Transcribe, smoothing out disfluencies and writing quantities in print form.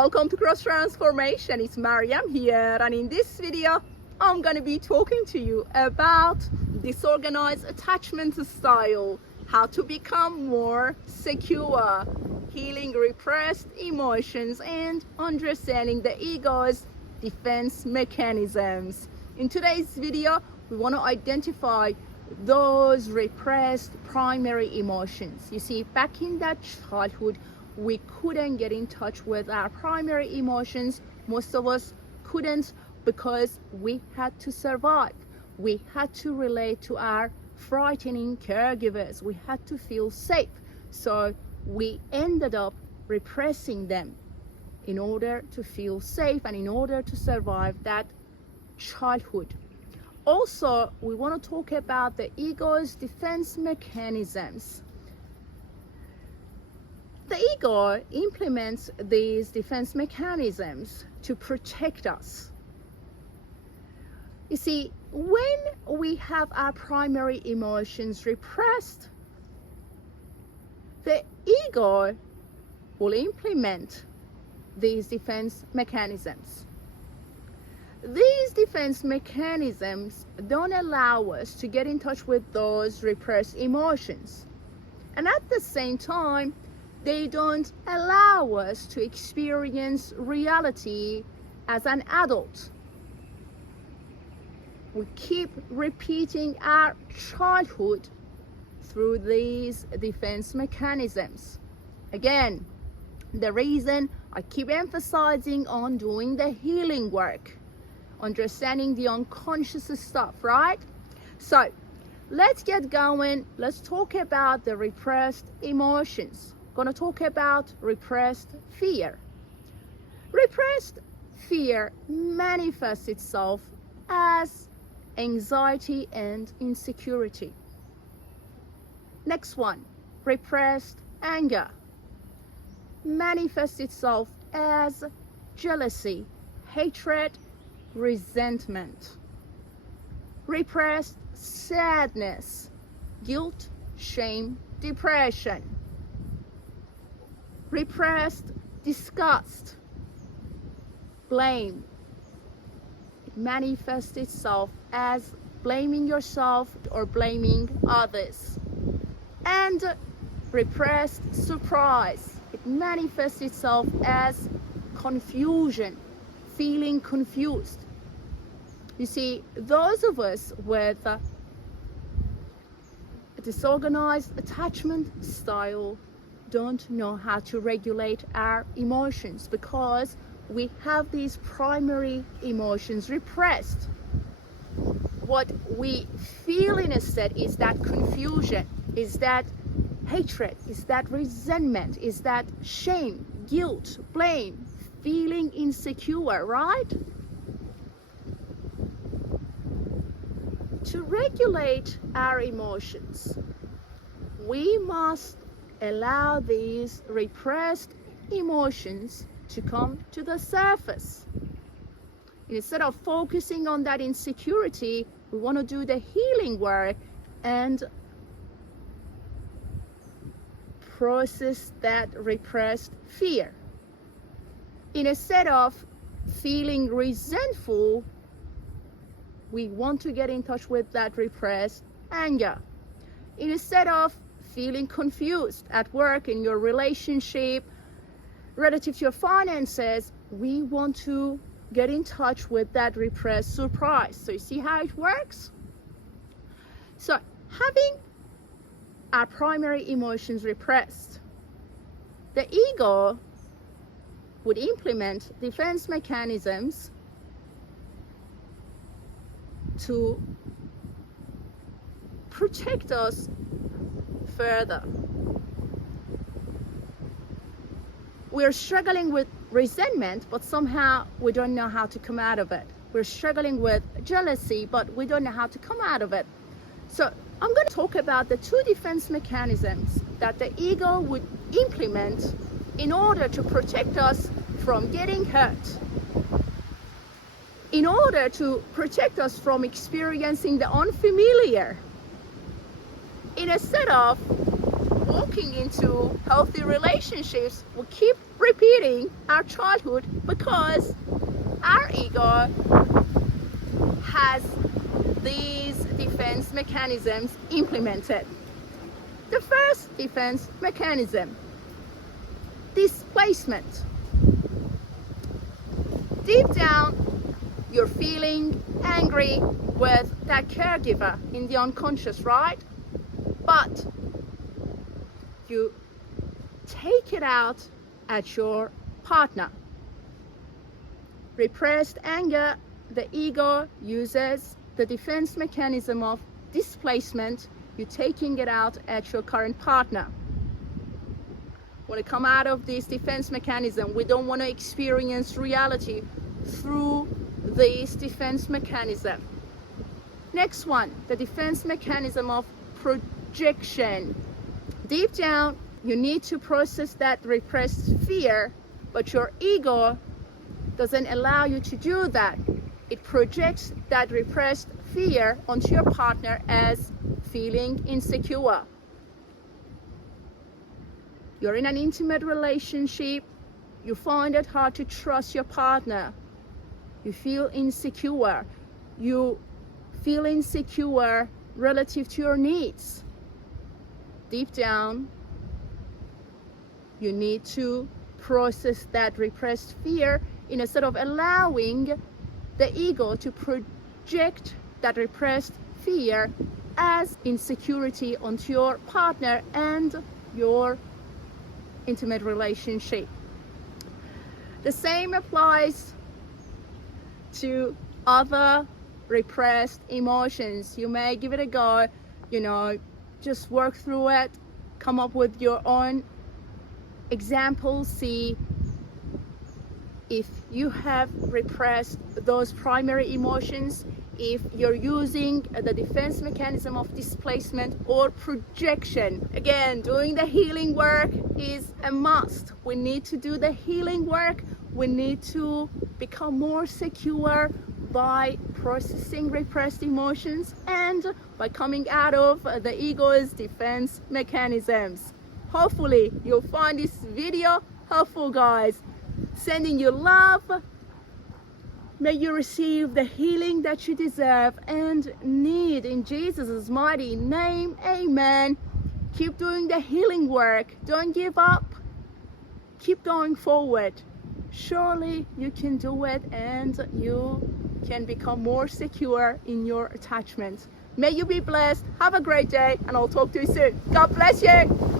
Welcome to Cross Transformation. It's Mariam here, and in this video I'm going to be talking to you about disorganized attachment style, how to become more secure, healing repressed emotions, and understanding the ego's defense mechanisms. In today's video, we want to identify those repressed primary emotions. You see, back in that childhood, we couldn't get in touch with our primary emotions. Most of us couldn't because we had to survive. We had to relate to our frightening caregivers. We had to feel safe. So we ended up repressing them in order to feel safe and in order to survive that childhood. Also, we want to talk about the ego's defense mechanisms. The ego implements these defense mechanisms to protect us. You see, when we have our primary emotions repressed, the ego will implement these defense mechanisms. These defense mechanisms don't allow us to get in touch with those repressed emotions. And at the same time, they don't allow us to experience reality as an adult. We keep repeating our childhood through these defense mechanisms. Again, the reason I keep emphasizing on doing the healing work, understanding the unconscious stuff, right? So let's get going. Let's talk about the repressed emotions. Going to talk about repressed fear. Repressed fear manifests itself as anxiety and insecurity. Next one, repressed anger manifests itself as jealousy, hatred, resentment. Repressed sadness, guilt, shame, depression. Repressed disgust, blame. It manifests itself as blaming yourself or blaming others. And repressed surprise, it manifests itself as confusion, feeling confused. You see, those of us with a disorganized attachment style don't know how to regulate our emotions because we have these primary emotions repressed. What we feel instead is that confusion, is that hatred, is that resentment, is that shame, guilt, blame, feeling insecure, right? To regulate our emotions, we must allow these repressed emotions to come to the surface. Instead of focusing on that insecurity, we want to do the healing work and process that repressed fear. Instead of feeling resentful, we want to get in touch with that repressed anger. Instead of feeling confused at work, in your relationship, relative to your finances, we want to get in touch with that repressed surprise. So you see how it works? So having our primary emotions repressed, the ego would implement defense mechanisms to protect us further. We're struggling with resentment, but somehow we don't know how to come out of it. We're struggling with jealousy, but we don't know how to come out of it. So I'm going to talk about the two defense mechanisms that the ego would implement in order to protect us from getting hurt, in order to protect us from experiencing the unfamiliar. Instead of walking into healthy relationships, we keep repeating our childhood because our ego has these defense mechanisms implemented. The first defense mechanism, displacement. Deep down, you're feeling angry with that caregiver in the unconscious, right? But you take it out at your partner. Repressed anger, the ego uses the defense mechanism of displacement. You're taking it out at your current partner. Want to come out of this defense mechanism. We don't want to experience reality through this defense mechanism. Next one, the defense mechanism of projection. Deep down, you need to process that repressed fear, but your ego doesn't allow you to do that. It projects that repressed fear onto your partner as feeling insecure. You're in an intimate relationship, you find it hard to trust your partner. You feel insecure. You feel insecure relative to your needs. Deep down, you need to process that repressed fear instead of allowing the ego to project that repressed fear as insecurity onto your partner and your intimate relationship. The same applies to other repressed emotions. You may give it a go, just work through it, come up with your own examples, see if you have repressed those primary emotions, if you're using the defense mechanism of displacement or projection. Again, doing the healing work is a must. We need to do the healing work. We need to become more secure by processing repressed emotions and by coming out of the ego's defense mechanisms. Hopefully you'll find this video helpful, guys. Sending you love. May you receive the healing that you deserve and need in Jesus' mighty name. Amen. Keep doing the healing work. Don't give up. Keep going forward. Surely you can do it and you can become more secure in your attachments. May you be blessed. Have a great day and I'll talk to you soon. God bless you.